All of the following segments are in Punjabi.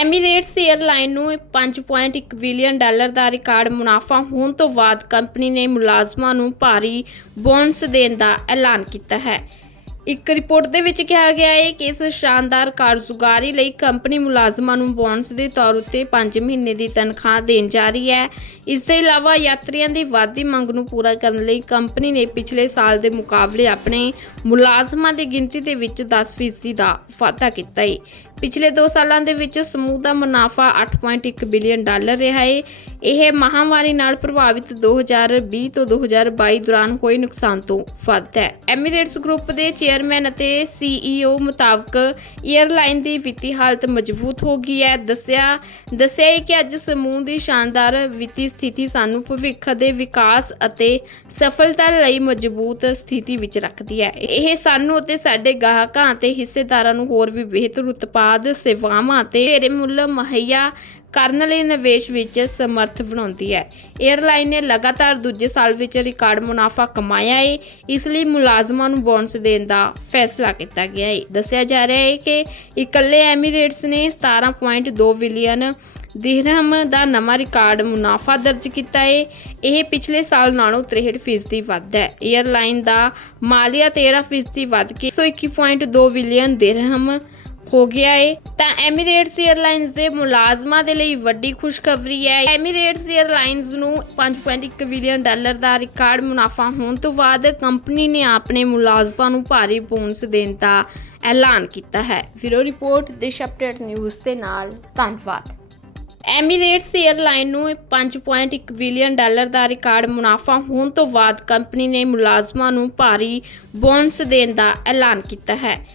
ਐਮੀਰੇਟਸ 에ਅਰਲਾਈਨ ਨੂੰ 5.1 ਬਿਲੀਅਨ ਡਾਲਰ ਦਾ ਰਿਕਾਰਡ ਮੁਨਾਫਾ ਹੋਣ ਤੋਂ ਬਾਅਦ ਕੰਪਨੀ ਨੇ ਮੁਲਾਜ਼ਮਾਂ ਨੂੰ ਭਾਰੀ ਬੋਨਸ ਦੇਣ ਦਾ ਐਲਾਨ ਕੀਤਾ ਹੈ। ਇੱਕ ਰਿਪੋਰਟ ਦੇ ਵਿੱਚ ਕਿਹਾ ਗਿਆ ਹੈ ਕਿ ਇਸ ਸ਼ਾਨਦਾਰ ਕਾਰਗੁਜ਼ਾਰੀ ਲਈ ਕੰਪਨੀ ਮੁਲਾਜ਼ਮਾਂ ਨੂੰ ਬੋਨਸ ਦੇ ਤੌਰ ਉੱਤੇ 5 ਮਹੀਨੇ ਦੀ ਤਨਖਾਹ ਦੇਣ ਜਾ ਰਹੀ ਹੈ। ਇਸ ਦੇ ਇਲਾਵਾ ਯਾਤਰੀਆਂ ਦੀ ਵਾਧੀ ਮੰਗ ਨੂੰ ਪੂਰਾ ਕਰਨ ਲਈ ਕੰਪਨੀ ਨੇ ਪਿਛਲੇ ਸਾਲ ਦੇ ਮੁਕਾਬਲੇ ਆਪਣੇ ਮੁਲਾਜ਼ਮਾਂ ਦੀ ਗਿਣਤੀ ਦੇ ਵਿੱਚ 10% ਦਾ ਵਾਧਾ ਕੀਤਾ ਹੈ ਪਿਛਲੇ 2 ਸਾਲਾਂ ਦੇ ਵਿੱਚ ਸਮੂਹ ਦਾ ਮੁਨਾਫਾ 8.1 ਬਿਲੀਅਨ ਡਾਲਰ ਰਿਹਾ ਹੈ ਇਹ ਮਹਾਮਾਰੀ ਨਾਲ ਪ੍ਰਭਾਵਿਤ 2020 ਤੋਂ 2022 ਦੌਰਾਨ ਹੋਏ ਨੁਕਸਾਨ ਤੋਂ ਵੱਧ ਹੈ। ਐਮੀਰੇਟਸ ਗਰੁੱਪ ਦੇ ਚੇਅਰਮੈਨ ਅਤੇ ਸੀਈਓ ਮੁਤਾਬਕ 에ਅਰਲਾਈਨ ਦੀ ਵਿੱਤੀ ਹਾਲਤ ਮਜ਼ਬੂਤ ਹੋ ਗਈ ਹੈ। ਦੱਸਿਆ ਦੱਸਿਆ ਹੈ ਕਿ ਅੱਜ ਸਮੂਹ ਦੀ ਸ਼ਾਨਦਾਰ ਵਿੱਤੀ ਸਥਿਤੀ ਸਾਨੂੰ ਭਵਿੱਖ ਦੇ ਵਿਕਾਸ ਅਤੇ ਸਫਲਤਾ ਲਈ ਮਜ਼ਬੂਤ ਸਥਿਤੀ ਵਿੱਚ ਰੱਖਦੀ ਹੈ। ਇਹ ਸਾਨੂੰ ਅਤੇ ਸਾਡੇ ਗਾਹਕਾਂ ਅਤੇ ਹਿੱਸੇਦਾਰਾਂ ਨੂੰ ਹੋਰ ਵੀ ਬਿਹਤਰ ਉਤਪਾਦ, ਸੇਵਾਵਾਂ ਅਤੇ ਢੇਰੇ ਮੁੱਲ ਮੁਹੱਈਆ ਕਰਨ ਲਈ ਨਿਵੇਸ਼ ਵਿੱਚ ਸਮਰਥ ਬਣਾਉਂਦੀ ਹੈ। 에ਅਰਲਾਈਨ ਨੇ ਲਗਾਤਾਰ ਦੂਜੇ ਸਾਲ ਵਿੱਚ ਰਿਕਾਰਡ ਮੁਨਾਫਾ ਕਮਾਇਆ ਹੈ ਇਸ ਲਈ ਮੁਲਾਜ਼ਮਾਂ ਨੂੰ ਬੋਨਸ ਦੇਣ ਦਾ ਫੈਸਲਾ ਕੀਤਾ ਗਿਆ ਹੈ ਦੱਸਿਆ ਜਾ ਰਿਹਾ ਹੈ ਕਿ ਇਕੱਲੇ ਐਮੀਰੇਟਸ ਨੇ 17.2 ਬਿਲੀਅਨ ਦਿਰਹਮ ਦਾ ਨਵਾਂ ਰਿਕਾਰਡ ਮੁਨਾਫਾ ਦਰਜ ਕੀਤਾ ਏ। ਇਹ ਪਿਛਲੇ ਸਾਲ ਨਾਲੋਂ 63 ਫੀਸਦੀ ਵੱਧ ਹੈ। 에ਅਰਲਾਈਨ ਦਾ ਮਾਲੀਆ 13 ਫੀਸਦੀ ਵੱਧ ਕੇ 121.2 ਬਿਲੀਅਨ ਦਿਰਹਮ ਹੋ ਗਿਆ ਏ। ਤਾਂ ਐਮੀਰੇਟਸ 에ਅਰਲਾਈਨਸ ਦੇ ਮੁਲਾਜ਼ਮਾਂ ਦੇ ਲਈ ਵੱਡੀ ਖੁਸ਼ਖਬਰੀ ਹੈ। ਐਮੀਰੇਟਸ 에ਅਰਲਾਈਨਸ ਨੂੰ 5.1 ਬਿਲੀਅਨ ਡਾਲਰ ਦਾ ਰਿਕਾਰਡ ਮੁਨਾਫਾ ਹੋਣ ਤੋਂ ਬਾਅਦ ਕੰਪਨੀ ਨੇ ਆਪਣੇ ਮੁਲਾਜ਼ਮਾਂ ਨੂੰ ਭਾਰੀ ਬੋਨਸ ਦੇਣ ਦਾ ਐਲਾਨ ਕੀਤਾ ਹੈ। ਫਿਰੋ ਰਿਪੋਰਟ, ਦਿਸ਼ ਅਪਡੇਟ ਨਿਊਜ਼ ਦੇ ਨਾਲ ਧੰਨਵਾਦ। ਐਮੀਰੇਟਸ 에ਅਰਲਾਈਨ ਨੂੰ 5.1 ਬਿਲੀਅਨ ਡਾਲਰ ਦਾ ਰਿਕਾਰਡ ਮੁਨਾਫਾ ਹੋਣ ਤੋਂ ਬਾਅਦ ਕੰਪਨੀ ਨੇ ਮੁਲਾਜ਼ਮਾਂ ਨੂੰ ਭਾਰੀ ਬੋਨਸ ਦੇਣ ਦਾ ਐਲਾਨ ਕੀਤਾ ਹੈ।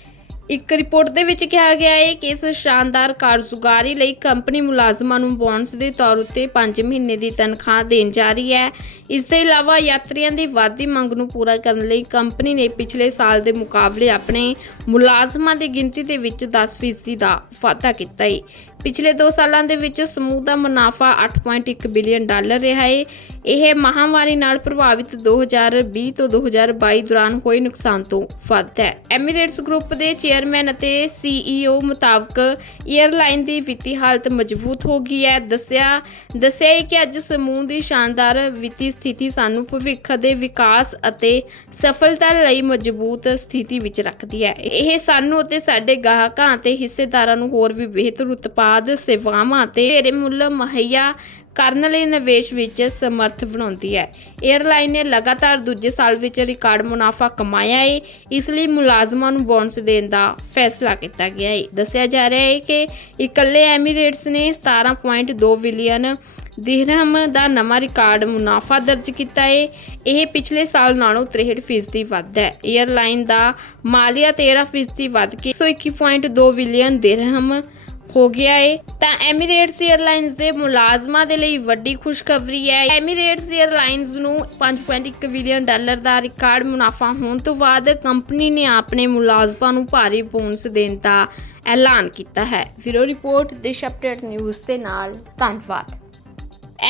ਇੱਕ ਰਿਪੋਰਟ ਦੇ ਵਿੱਚ ਕਿਹਾ ਗਿਆ ਹੈ ਕਿ ਇਸ ਸ਼ਾਨਦਾਰ ਕਾਰਗੁਜ਼ਾਰੀ ਲਈ ਕੰਪਨੀ ਮੁਲਾਜ਼ਮਾਂ ਨੂੰ ਬੋਨਸ ਦੇ ਤੌਰ ਉੱਤੇ 5 ਮਹੀਨੇ ਦੀ ਤਨਖਾਹ ਦੇਣ ਜਾ ਰਹੀ ਹੈ। ਇਸ ਦੇ ਇਲਾਵਾ ਯਾਤਰੀਆਂ ਦੀ ਵਾਧੀ ਮੰਗ ਨੂੰ ਪੂਰਾ ਕਰਨ ਲਈ ਕੰਪਨੀ ਨੇ ਪਿਛਲੇ ਸਾਲ ਦੇ ਮੁਕਾਬਲੇ ਆਪਣੇ ਮੁਲਾਜ਼ਮਾਂ ਦੀ ਗਿਣਤੀ ਦੇ ਵਿੱਚ 10% ਦਾ ਵਾਧਾ ਕੀਤਾ ਹੈ ਪਿਛਲੇ 2 ਸਾਲਾਂ ਦੇ ਵਿੱਚ ਸਮੂਹ ਦਾ ਮੁਨਾਫਾ 8.1 ਬਿਲੀਅਨ ਡਾਲਰ ਰਿਹਾ ਹੈ ਇਹ ਮਹਾਮਾਰੀ ਨਾਲ ਪ੍ਰਭਾਵਿਤ 2020 ਤੋਂ 2022 ਦੌਰਾਨ ਹੋਏ ਨੁਕਸਾਨ ਤੋਂ ਵੱਧ ਹੈ। ਐਮੀਰੇਟਸ ਗਰੁੱਪ ਦੇ ਚੇਅਰਮੈਨ ਅਤੇ ਸੀਈਓ ਮੁਤਾਬਕ 에ਅਰਲਾਈਨ ਦੀ ਵਿੱਤੀ ਹਾਲਤ ਮਜ਼ਬੂਤ ਹੋ ਗਈ ਹੈ। ਦੱਸਿਆ ਦੱਸਿਆ ਹੈ ਕਿ ਅੱਜ ਸਮੂਹ ਦੀ ਸ਼ਾਨਦਾਰ ਵਿੱਤੀ ਸਥਿਤੀ ਸਾਨੂੰ ਭਵਿੱਖ ਦੇ ਵਿਕਾਸ ਅਤੇ ਸਫਲਤਾ ਲਈ ਮਜ਼ਬੂਤ ਸਥਿਤੀ ਵਿੱਚ ਰੱਖਦੀ ਹੈ। ਇਹ ਸਾਨੂੰ ਅਤੇ ਸਾਡੇ ਗਾਹਕਾਂ ਅਤੇ ਹਿੱਸੇਦਾਰਾਂ ਨੂੰ ਹੋਰ ਵੀ ਬਿਹਤਰ ਉਤਪਾਦ, ਸੇਵਾਵਾਂ ਅਤੇ ਢੇਰੇ ਮੁੱਲ ਮੁਹੱਈਆ ਕਰਨ ਲਈ ਨਿਵੇਸ਼ ਵਿੱਚ ਸਮਰਥ ਬਣਾਉਂਦੀ ਹੈ। 에ਅਰਲਾਈਨ ਨੇ ਲਗਾਤਾਰ ਦੂਜੇ ਸਾਲ ਵਿੱਚ ਰਿਕਾਰਡ ਮੁਨਾਫਾ ਕਮਾਇਆ ਹੈ ਇਸ ਲਈ ਮੁਲਾਜ਼ਮਾਂ ਨੂੰ ਬੋਨਸ ਦੇਣ ਦਾ ਫੈਸਲਾ ਕੀਤਾ ਗਿਆ ਹੈ ਦੱਸਿਆ ਜਾ ਰਿਹਾ ਹੈ ਕਿ ਇਕੱਲੇ ਐਮੀਰੇਟਸ ਨੇ 17.2 ਬਿਲੀਅਨ ਦਿਰਹਮ ਦਾ ਨਵਾਂ ਰਿਕਾਰਡ ਮੁਨਾਫਾ ਦਰਜ ਕੀਤਾ ਹੈ ਇਹ ਪਿਛਲੇ ਸਾਲ ਨਾਲੋਂ 63 ਫੀਸਦੀ ਵੱਧ ਹੈ। 에ਅਰਲਾਈਨ ਦਾ ਮਾਲੀਆ 13 ਫੀਸਦੀ ਵੱਧ ਕੇ 121.2 ਬਿਲੀਅਨ ਦਿਰਹਮ ਹੋ ਗਿਆ ਹੈ ਤਾਂ ਐਮੀਰੇਟਸ 에ਅਰਲਾਈਨਸ ਦੇ ਮੁਲਾਜ਼ਮਾਂ ਦੇ ਲਈ ਵੱਡੀ ਖੁਸ਼ਖਬਰੀ ਹੈ। ਐਮੀਰੇਟਸ 에ਅਰਲਾਈਨਸ ਨੂੰ 5.1 ਬਿਲੀਅਨ ਡਾਲਰ ਦਾ ਰਿਕਾਰਡ ਮੁਨਾਫਾ ਹੋਣ ਤੋਂ ਬਾਅਦ ਕੰਪਨੀ ਨੇ ਆਪਣੇ ਮੁਲਾਜ਼ਮਾਂ ਨੂੰ ਭਾਰੀ ਬੋਨਸ ਦੇਣ ਦਾ ਐਲਾਨ ਕੀਤਾ ਹੈ। ਫਿਰੋ ਰਿਪੋਰਟ, ਦਿਸ਼ ਅਪਡੇਟ ਨਿਊਜ਼ ਦੇ ਨਾਲ। ਧੰਨਵਾਦ।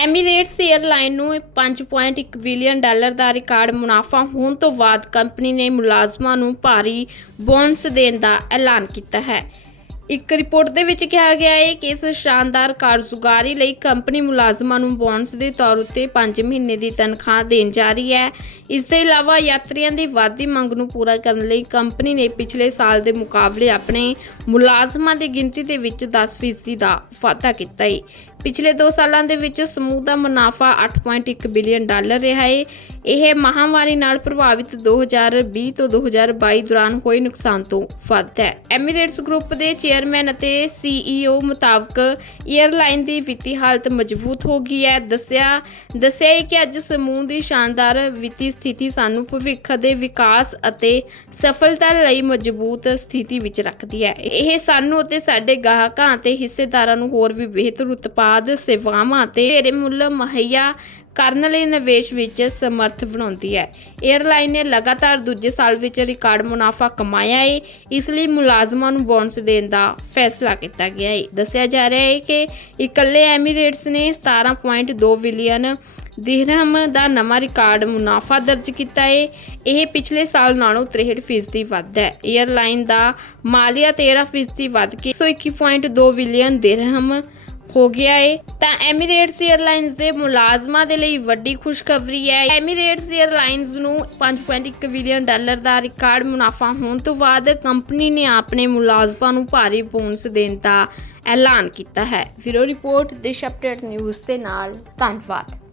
ਐਮੀਰੇਟਸ 에ਅਰਲਾਈਨ ਨੂੰ 5.1 ਬਿਲੀਅਨ ਡਾਲਰ ਦਾ ਰਿਕਾਰਡ ਮੁਨਾਫਾ ਹੋਣ ਤੋਂ ਬਾਅਦ ਕੰਪਨੀ ਨੇ ਮੁਲਾਜ਼ਮਾਂ ਨੂੰ ਭਾਰੀ ਬੋਨਸ ਦੇਣ ਦਾ ਐਲਾਨ ਕੀਤਾ ਹੈ। ਇੱਕ ਰਿਪੋਰਟ ਦੇ ਵਿੱਚ ਕਿਹਾ ਗਿਆ ਹੈ ਕਿ ਇਸ ਸ਼ਾਨਦਾਰ ਕਾਰਗੁਜ਼ਾਰੀ ਲਈ ਕੰਪਨੀ ਮੁਲਾਜ਼ਮਾਂ ਨੂੰ ਬੋਨਸ ਦੇ ਤੌਰ ਉੱਤੇ 5 ਮਹੀਨੇ ਦੀ ਤਨਖਾਹ ਦੇਣ ਜਾ ਰਹੀ ਹੈ। ਇਸ ਦੇ ਇਲਾਵਾ ਯਾਤਰੀਆਂ ਦੀ ਵਾਧੀ ਮੰਗ ਨੂੰ ਪੂਰਾ ਕਰਨ ਲਈ ਕੰਪਨੀ ਨੇ ਪਿਛਲੇ ਸਾਲ ਦੇ ਮੁਕਾਬਲੇ ਆਪਣੇ ਮੁਲਾਜ਼ਮਾਂ ਦੀ ਗਿਣਤੀ ਦੇ ਵਿੱਚ 10% ਦਾ ਵਾਧਾ ਕੀਤਾ ਹੈ ਪਿਛਲੇ 2 ਸਾਲਾਂ ਦੇ ਵਿੱਚ ਸਮੂਹ ਦਾ ਮੁਨਾਫਾ 8.1 ਬਿਲੀਅਨ ਡਾਲਰ ਰਿਹਾ ਹੈ ਇਹ ਮਹਾਮਾਰੀ ਨਾਲ ਪ੍ਰਭਾਵਿਤ 2020 ਤੋਂ 2022 ਦੌਰਾਨ ਹੋਏ ਨੁਕਸਾਨ ਤੋਂ ਵੱਧ ਹੈ। ਐਮੀਰੇਟਸ ਗਰੁੱਪ ਦੇ ਚੇਅਰਮੈਨ ਅਤੇ ਸੀਈਓ ਮੁਤਾਬਕ 에ਅਰਲਾਈਨ ਦੀ ਵਿੱਤੀ ਹਾਲਤ ਮਜ਼ਬੂਤ ਹੋ ਗਈ ਹੈ। ਦੱਸਿਆ ਦੱਸਿਆ ਹੈ ਕਿ ਅੱਜ ਸਮੂਹ ਦੀ ਸ਼ਾਨਦਾਰ ਵਿੱਤੀ ਸਥਿਤੀ ਸਾਨੂੰ ਭਵਿੱਖ ਦੇ ਵਿਕਾਸ ਅਤੇ ਸਫਲਤਾ ਲਈ ਮਜ਼ਬੂਤ ਸਥਿਤੀ ਵਿੱਚ ਰੱਖਦੀ ਹੈ। ਇਹ ਸਾਨੂੰ ਅਤੇ ਸਾਡੇ ਗਾਹਕਾਂ ਅਤੇ ਹਿੱਸੇਦਾਰਾਂ ਨੂੰ ਹੋਰ ਵੀ ਬਿਹਤਰ ਉਤਪਾਦ, ਸੇਵਾਵਾਂ ਅਤੇ ਢੇਰੇ ਮੁੱਲ ਮੁਹੱਈਆ ਕਰਨ ਲਈ ਨਿਵੇਸ਼ ਵਿੱਚ ਸਮਰਥ ਬਣਾਉਂਦੀ ਹੈ। 에ਅਰਲਾਈਨ ਨੇ ਲਗਾਤਾਰ ਦੂਜੇ ਸਾਲ ਵਿੱਚ ਰਿਕਾਰਡ ਮੁਨਾਫਾ ਕਮਾਇਆ ਹੈ ਇਸ ਲਈ ਮੁਲਾਜ਼ਮਾਂ ਨੂੰ ਬੋਨਸ ਦੇਣ ਦਾ ਫੈਸਲਾ ਕੀਤਾ ਗਿਆ ਹੈ ਦੱਸਿਆ ਜਾ ਰਿਹਾ ਹੈ ਕਿ ਇਕੱਲੇ ਐਮੀਰੇਟਸ ਨੇ 17.2 ਬਿਲੀਅਨ ਦਿਰਹਮ ਦਾ ਨਵਾਂ ਰਿਕਾਰਡ ਮੁਨਾਫਾ ਦਰਜ ਕੀਤਾ ਹੈ ਇਹ ਪਿਛਲੇ ਸਾਲ ਨਾਲੋਂ 63 ਫੀਸਦੀ ਵੱਧ ਹੈ। 에ਅਰਲਾਈਨ ਦਾ ਮਾਲੀਆ 13 ਫੀਸਦੀ ਵੱਧ ਕੇ 121.2 ਬਿਲੀਅਨ ਦਿਰਹਮ ਹੋ ਗਿਆ ਹੈ ਤਾਂ ਐਮੀਰੇਟਸ 에ਅਰਲਾਈਨਸ ਦੇ ਮੁਲਾਜ਼ਮਾਂ ਦੇ ਲਈ ਵੱਡੀ ਖੁਸ਼ਖਬਰੀ ਹੈ। ਐਮੀਰੇਟਸ 에ਅਰਲਾਈਨਸ ਨੂੰ 5.1 ਬਿਲੀਅਨ ਡਾਲਰ ਦਾ ਰਿਕਾਰਡ ਮੁਨਾਫਾ ਹੋਣ ਤੋਂ ਬਾਅਦ ਕੰਪਨੀ ਨੇ ਆਪਣੇ ਮੁਲਾਜ਼ਮਾਂ ਨੂੰ ਭਾਰੀ ਬੋਨਸ ਦੇਣ ਦਾ ਐਲਾਨ ਕੀਤਾ ਹੈ। ਫਿਰੋ ਰਿਪੋਰਟ, ਦਿਸ਼ ਅਪਡੇਟ ਨਿਊਜ਼ ਦੇ ਨਾਲ। ਧੰਨਵਾਦ।